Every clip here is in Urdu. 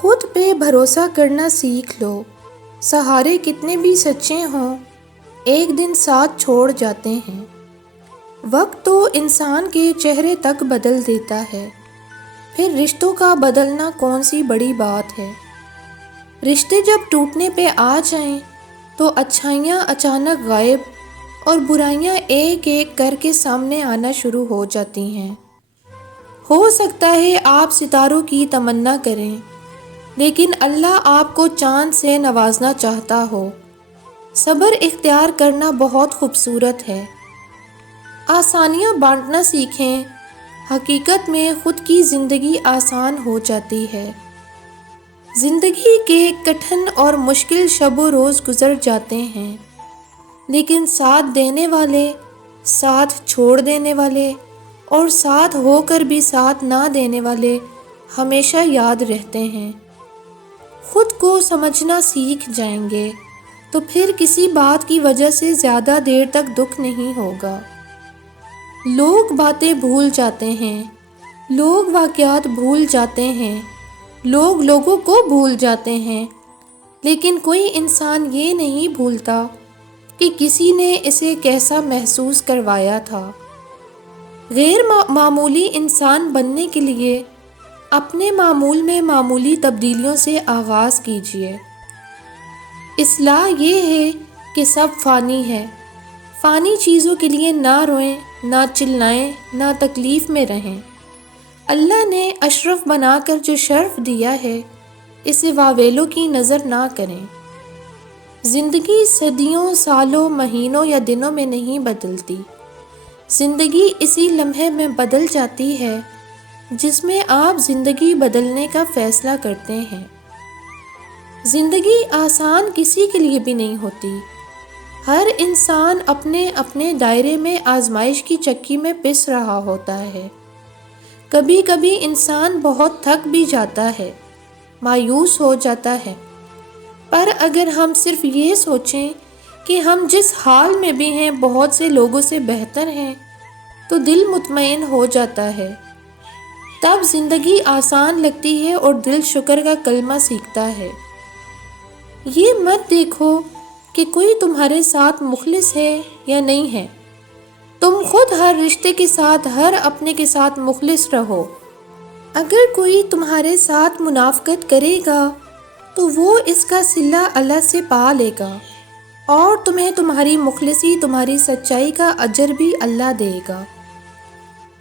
خود پہ بھروسہ کرنا سیکھ لو، سہارے کتنے بھی سچے ہوں ایک دن ساتھ چھوڑ جاتے ہیں۔ وقت تو انسان کے چہرے تک بدل دیتا ہے، پھر رشتوں کا بدلنا کون سی بڑی بات ہے۔ رشتے جب ٹوٹنے پہ آ جائیں تو اچھائیاں اچانک غائب اور برائیاں ایک ایک کر کے سامنے آنا شروع ہو جاتی ہیں۔ ہو سکتا ہے آپ ستاروں کی تمنا کریں، لیکن اللہ آپ کو چاند سے نوازنا چاہتا ہو۔ صبر اختیار کرنا بہت خوبصورت ہے۔ آسانیاں بانٹنا سیکھیں، حقیقت میں خود کی زندگی آسان ہو جاتی ہے۔ زندگی کے کٹھن اور مشکل شب و روز گزر جاتے ہیں، لیکن ساتھ دینے والے، ساتھ چھوڑ دینے والے اور ساتھ ہو کر بھی ساتھ نہ دینے والے ہمیشہ یاد رہتے ہیں۔ خود کو سمجھنا سیکھ جائیں گے تو پھر کسی بات کی وجہ سے زیادہ دیر تک دکھ نہیں ہوگا۔ لوگ باتیں بھول جاتے ہیں، لوگ واقعات بھول جاتے ہیں، لوگ لوگوں کو بھول جاتے ہیں، لیکن کوئی انسان یہ نہیں بھولتا کہ کسی نے اسے کیسا محسوس کروایا تھا۔ غیر معمولی انسان بننے کے لیے اپنے معمول میں معمولی تبدیلیوں سے آغاز کیجیے۔ اصلاح یہ ہے کہ سب فانی ہے، فانی چیزوں کے لیے نہ روئیں، نہ چلائیں، نہ تکلیف میں رہیں۔ اللہ نے اشرف بنا کر جو شرف دیا ہے، اسے واویلوں کی نظر نہ کریں۔ زندگی صدیوں، سالوں، مہینوں یا دنوں میں نہیں بدلتی، زندگی اسی لمحے میں بدل جاتی ہے جس میں آپ زندگی بدلنے کا فیصلہ کرتے ہیں۔ زندگی آسان کسی کے لیے بھی نہیں ہوتی، ہر انسان اپنے اپنے دائرے میں آزمائش کی چکی میں پس رہا ہوتا ہے۔ کبھی کبھی انسان بہت تھک بھی جاتا ہے، مایوس ہو جاتا ہے، پر اگر ہم صرف یہ سوچیں کہ ہم جس حال میں بھی ہیں بہت سے لوگوں سے بہتر ہیں تو دل مطمئن ہو جاتا ہے۔ تب زندگی آسان لگتی ہے اور دل شکر کا کلمہ سیکھتا ہے۔ یہ مت دیکھو کہ کوئی تمہارے ساتھ مخلص ہے یا نہیں ہے، تم خود ہر رشتے کے ساتھ، ہر اپنے کے ساتھ مخلص رہو۔ اگر کوئی تمہارے ساتھ منافقت کرے گا تو وہ اس کا صلہ اللہ سے پا لے گا، اور تمہیں تمہاری مخلصی، تمہاری سچائی کا اجر بھی اللہ دے گا۔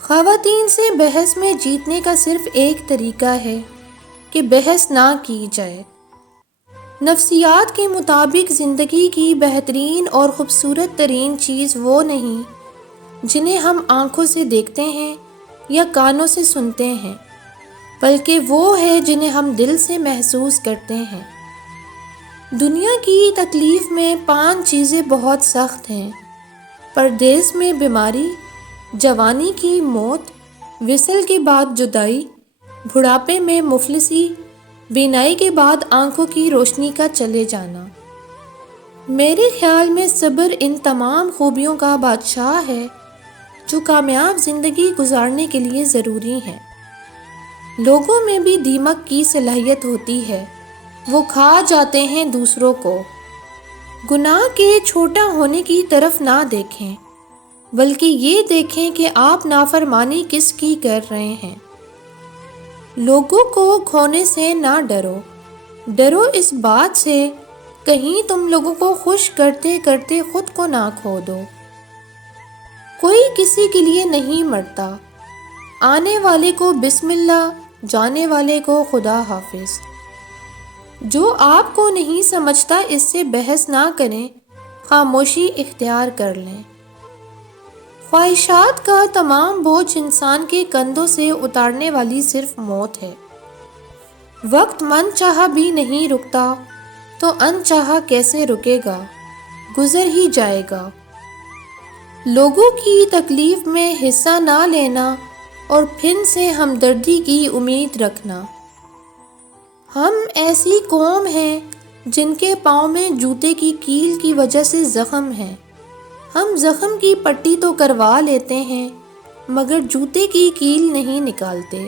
خواتین سے بحث میں جیتنے کا صرف ایک طریقہ ہے کہ بحث نہ کی جائے۔ نفسیات کے مطابق زندگی کی بہترین اور خوبصورت ترین چیز وہ نہیں جنہیں ہم آنکھوں سے دیکھتے ہیں یا کانوں سے سنتے ہیں، بلکہ وہ ہے جنہیں ہم دل سے محسوس کرتے ہیں۔ دنیا کی تکلیف میں 5 چیزیں بہت سخت ہیں: پردیس میں بیماری، جوانی کی موت، وصل کے بعد جدائی، بڑھاپے میں مفلسی، بینائی کے بعد آنکھوں کی روشنی کا چلے جانا۔ میرے خیال میں صبر ان تمام خوبیوں کا بادشاہ ہے جو کامیاب زندگی گزارنے کے لیے ضروری ہیں۔ لوگوں میں بھی دیمک کی صلاحیت ہوتی ہے، وہ کھا جاتے ہیں دوسروں کو۔ گناہ کے چھوٹا ہونے کی طرف نہ دیکھیں، بلکہ یہ دیکھیں کہ آپ نافرمانی کس کی کر رہے ہیں۔ لوگوں کو کھونے سے نہ ڈرو، ڈرو اس بات سے کہیں تم لوگوں کو خوش کرتے کرتے خود کو نہ کھو دو۔ کوئی کسی کے لیے نہیں مرتا، آنے والے کو بسم اللہ، جانے والے کو خدا حافظ۔ جو آپ کو نہیں سمجھتا اس سے بحث نہ کریں، خاموشی اختیار کر لیں۔ خواہشات کا تمام بوجھ انسان کے کندھوں سے اتارنے والی صرف موت ہے۔ وقت من چاہا بھی نہیں رکتا تو ان چاہا کیسے رکے گا، گزر ہی جائے گا۔ لوگوں کی تکلیف میں حصہ نہ لینا اور پھر سے ہمدردی کی امید رکھنا۔ ہم ایسی قوم ہیں جن کے پاؤں میں جوتے کی کیل کی وجہ سے زخم ہیں۔ ہم زخم کی پٹی تو کروا لیتے ہیں مگر جوتے کی کیل نہیں نکالتے۔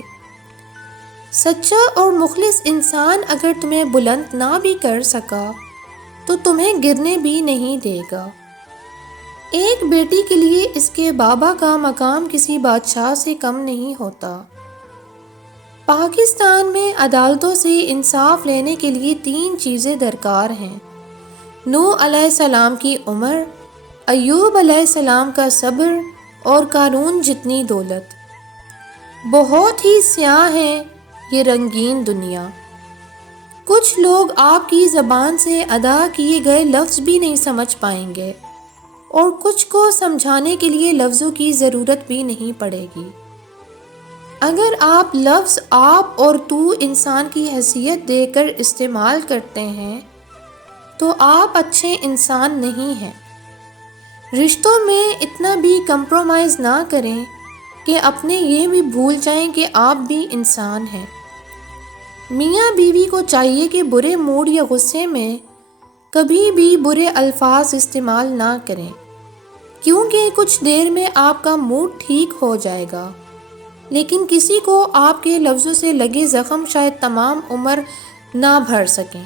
سچا اور مخلص انسان اگر تمہیں بلند نہ بھی کر سکا تو تمہیں گرنے بھی نہیں دے گا۔ ایک بیٹی کے لیے اس کے بابا کا مقام کسی بادشاہ سے کم نہیں ہوتا۔ پاکستان میں عدالتوں سے انصاف لینے کے لیے 3 چیزیں درکار ہیں: نوح علیہ السلام کی عمر، ایوب علیہ السلام کا صبر اور قارون جتنی دولت۔ بہت ہی سیاہ ہے یہ رنگین دنیا۔ کچھ لوگ آپ کی زبان سے ادا کیے گئے لفظ بھی نہیں سمجھ پائیں گے اور کچھ کو سمجھانے کے لیے لفظوں کی ضرورت بھی نہیں پڑے گی۔ اگر آپ لفظ آپ اور تو انسان کی حیثیت دے کر استعمال کرتے ہیں تو آپ اچھے انسان نہیں ہیں۔ رشتوں میں اتنا بھی کمپرومائز نہ کریں کہ اپنے یہ بھی بھول جائیں کہ آپ بھی انسان ہیں۔ میاں بیوی کو چاہیے کہ برے موڈ یا غصے میں کبھی بھی برے الفاظ استعمال نہ کریں، کیونکہ کچھ دیر میں آپ کا موڈ ٹھیک ہو جائے گا، لیکن کسی کو آپ کے لفظوں سے لگے زخم شاید تمام عمر نہ بھر سکیں۔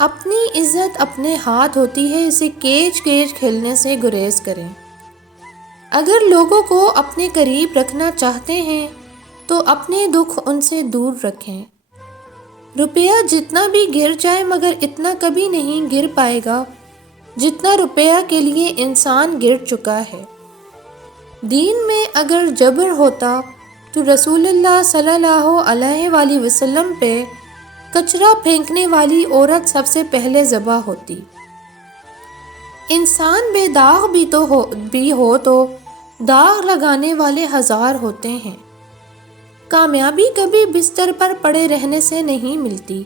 اپنی عزت اپنے ہاتھ ہوتی ہے، اسے کیچ کھیلنے سے گریز کریں۔ اگر لوگوں کو اپنے قریب رکھنا چاہتے ہیں تو اپنے دکھ ان سے دور رکھیں۔ روپیہ جتنا بھی گر جائے مگر اتنا کبھی نہیں گر پائے گا جتنا روپیہ کے لیے انسان گر چکا ہے۔ دین میں اگر جبر ہوتا تو رسول اللہ صلی اللہ علیہ وآلہ وسلم پہ کچرا پھینکنے والی عورت سب سے پہلے ذبح ہوتی۔ انسان بے داغ بھی ہو تو داغ لگانے والے ہزار ہوتے ہیں۔ کامیابی کبھی بستر پر پڑے رہنے سے نہیں ملتی۔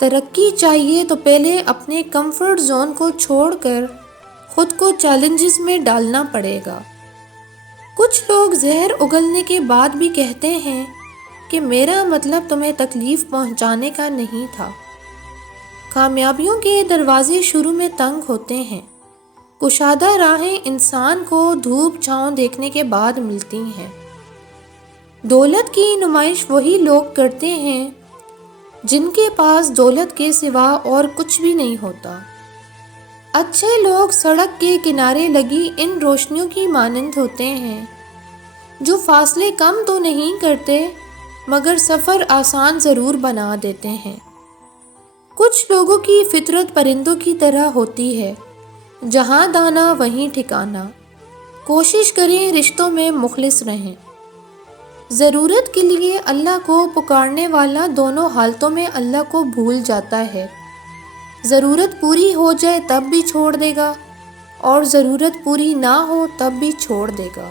ترقی چاہیے تو پہلے اپنے کمفرٹ زون کو چھوڑ کر خود کو چیلنجز میں ڈالنا پڑے گا۔ کچھ لوگ زہر اگلنے کے بعد بھی کہتے ہیں کہ میرا مطلب تمہیں تکلیف پہنچانے کا نہیں تھا۔ کامیابیوں کے دروازے شروع میں تنگ ہوتے ہیں، کشادہ راہیں انسان کو دھوپ چھاؤں دیکھنے کے بعد ملتی ہیں۔ دولت کی نمائش وہی لوگ کرتے ہیں جن کے پاس دولت کے سوا اور کچھ بھی نہیں ہوتا۔ اچھے لوگ سڑک کے کنارے لگی ان روشنیوں کی مانند ہوتے ہیں جو فاصلے کم تو نہیں کرتے مگر سفر آسان ضرور بنا دیتے ہیں۔ کچھ لوگوں کی فطرت پرندوں کی طرح ہوتی ہے، جہاں دانا وہیں ٹھکانا۔ کوشش کریں رشتوں میں مخلص رہیں۔ ضرورت کے لیے اللہ کو پکارنے والا دونوں حالتوں میں اللہ کو بھول جاتا ہے۔ ضرورت پوری ہو جائے تب بھی چھوڑ دے گا اور ضرورت پوری نہ ہو تب بھی چھوڑ دے گا۔